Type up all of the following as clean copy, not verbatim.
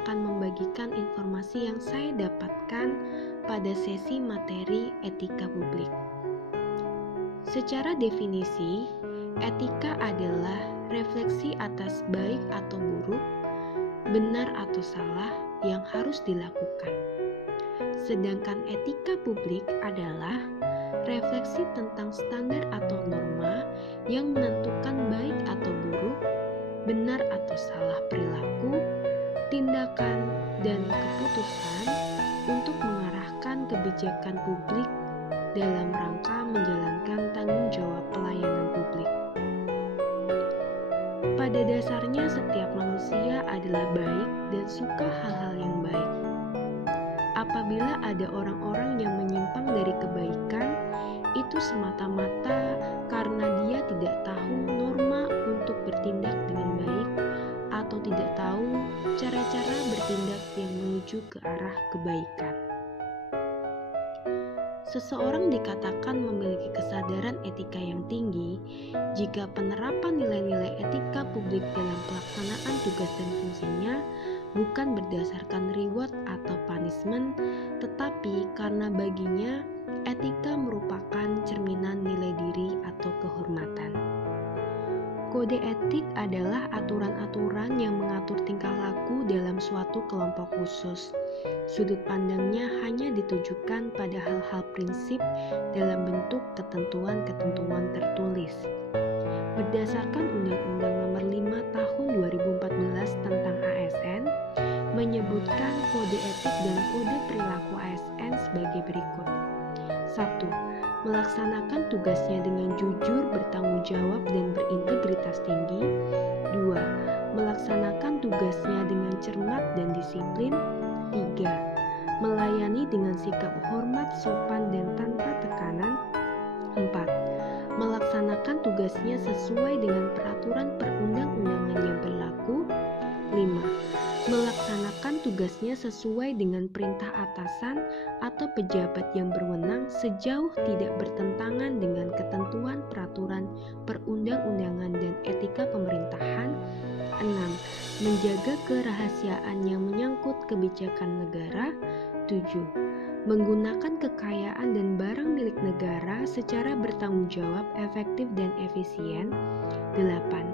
akan membagikan informasi yang saya dapatkan pada sesi materi etika publik. Secara definisi, etika adalah refleksi atas baik atau buruk, benar atau salah yang harus dilakukan. Sedangkan etika publik adalah refleksi tentang standar atau norma yang menentukan baik atau buruk, benar atau salah perilaku, tindakan, dan keputusan untuk mengarahkan kebijakan publik dalam rangka menjalankan tanggung jawab pelayanan publik. Pada dasarnya setiap manusia adalah baik dan suka hal-hal yang baik. Apabila ada orang-orang yang menyimpang dari kebaikan, itu semata-mata karena dia tidak tahu norma untuk bertindak dengan baik atau tidak tahu cara-cara bertindak yang menuju ke arah kebaikan. Seseorang dikatakan memiliki kesadaran etika yang tinggi jika penerapan nilai-nilai etika publik dalam pelaksanaan tugas dan fungsinya bukan berdasarkan reward atau punishment, tetapi karena baginya etika merupakan cerminan nilai diri atau kehormatan. Kode etik adalah aturan-aturan yang mengatur tingkah laku dalam suatu kelompok khusus. Sudut pandangnya hanya ditujukan pada hal-hal prinsip dalam bentuk ketentuan-ketentuan tertulis. Berdasarkan Undang-Undang Nomor 5 Tahun 2014 tentang ASN, menyebutkan kode etik dan kode perilaku ASN sebagai berikut. 1. Melaksanakan tugasnya dengan jujur, bertanggung jawab, dan berintegritas tinggi. 2. Melaksanakan tugasnya dengan cermat dan disiplin. 3. Melayani dengan sikap hormat, sopan, dan tanpa tekanan. 4. Melaksanakan tugasnya sesuai dengan peraturan perundang-undangan yang berlaku. 5. Melaksanakan tugasnya sesuai dengan perintah atasan atau pejabat yang berwenang sejauh tidak bertentangan dengan ketentuan peraturan perundang-undangan dan etika pemerintahan. 6. Menjaga kerahasiaan yang menyangkut kebijakan negara. 7. Menggunakan kekayaan dan barang milik negara secara bertanggung jawab, efektif, dan efisien. 8.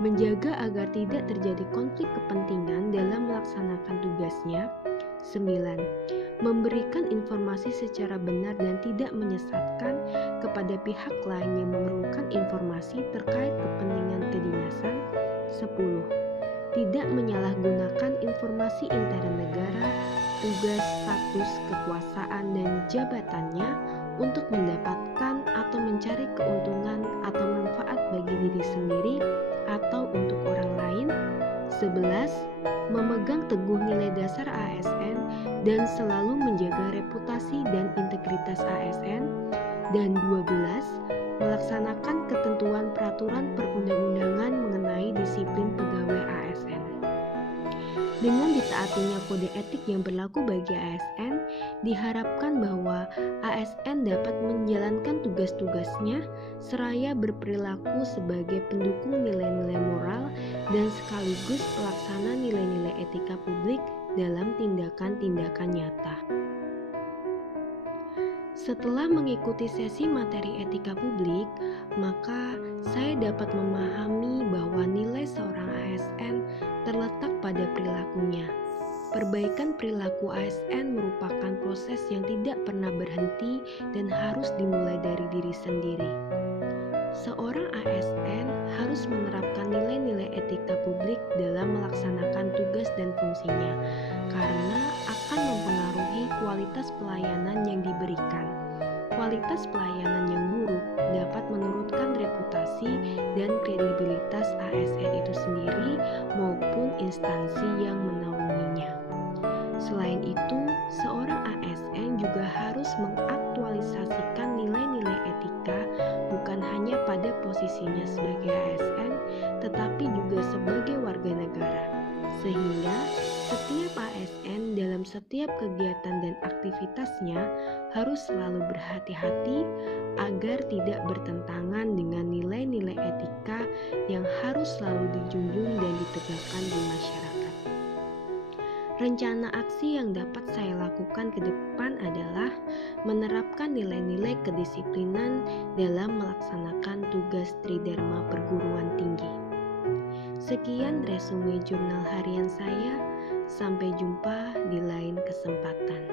Menjaga agar tidak terjadi konflik kepentingan dalam melaksanakan tugasnya. 9. Memberikan informasi secara benar dan tidak menyesatkan kepada pihak lain yang memerlukan informasi terkait kepentingan kedinasan. 10. Tidak menyalahgunakan informasi intern negara, tugas, status, kekuasaan, dan jabatannya untuk mendapatkan atau mencari keuntungan atau manfaat bagi diri sendiri atau untuk orang lain. 11. Memegang teguh nilai dasar ASN dan selalu menjaga reputasi dan integritas ASN. Dan 12. Melaksanakan ketentuan peraturan perundang-undangan mengenai disiplin pegawai ASN. Dengan ditaatinya kode etik yang berlaku bagi ASN, diharapkan bahwa ASN dapat menjalankan tugas-tugasnya seraya berperilaku sebagai pendukung nilai-nilai moral dan sekaligus pelaksana nilai-nilai etika publik dalam tindakan-tindakan nyata. Setelah mengikuti sesi materi etika publik, maka saya dapat memahami bahwa nilai seorang ASN terletak pada perilakunya. Perbaikan perilaku ASN merupakan proses yang tidak pernah berhenti dan harus dimulai dari diri sendiri. Seorang ASN harus menerapkan nilai-nilai etika publik dalam melaksanakan tugas dan fungsinya, karena akan mempengaruhi kualitas pelayanan yang diberikan. Kualitas pelayanan yang buruk dapat menurunkan reputasi dan kredibilitas ASN itu sendiri maupun instansi yang menaunginya. Selain itu, seorang ASN juga harus mengaktualisasikan nilai-nilai etika bukan hanya pada posisinya sebagai ASN, tetapi juga sebagai warga negara, sehingga setiap ASN dalam setiap kegiatan dan aktivitasnya harus selalu berhati-hati agar tidak bertentangan dengan nilai-nilai etika yang harus selalu dijunjung dan ditegakkan di masyarakat. Rencana aksi yang dapat saya lakukan ke depan adalah menerapkan nilai-nilai kedisiplinan dalam melaksanakan tugas Tridharma perguruan tinggi. Sekian resume jurnal harian saya. Sampai jumpa di lain kesempatan.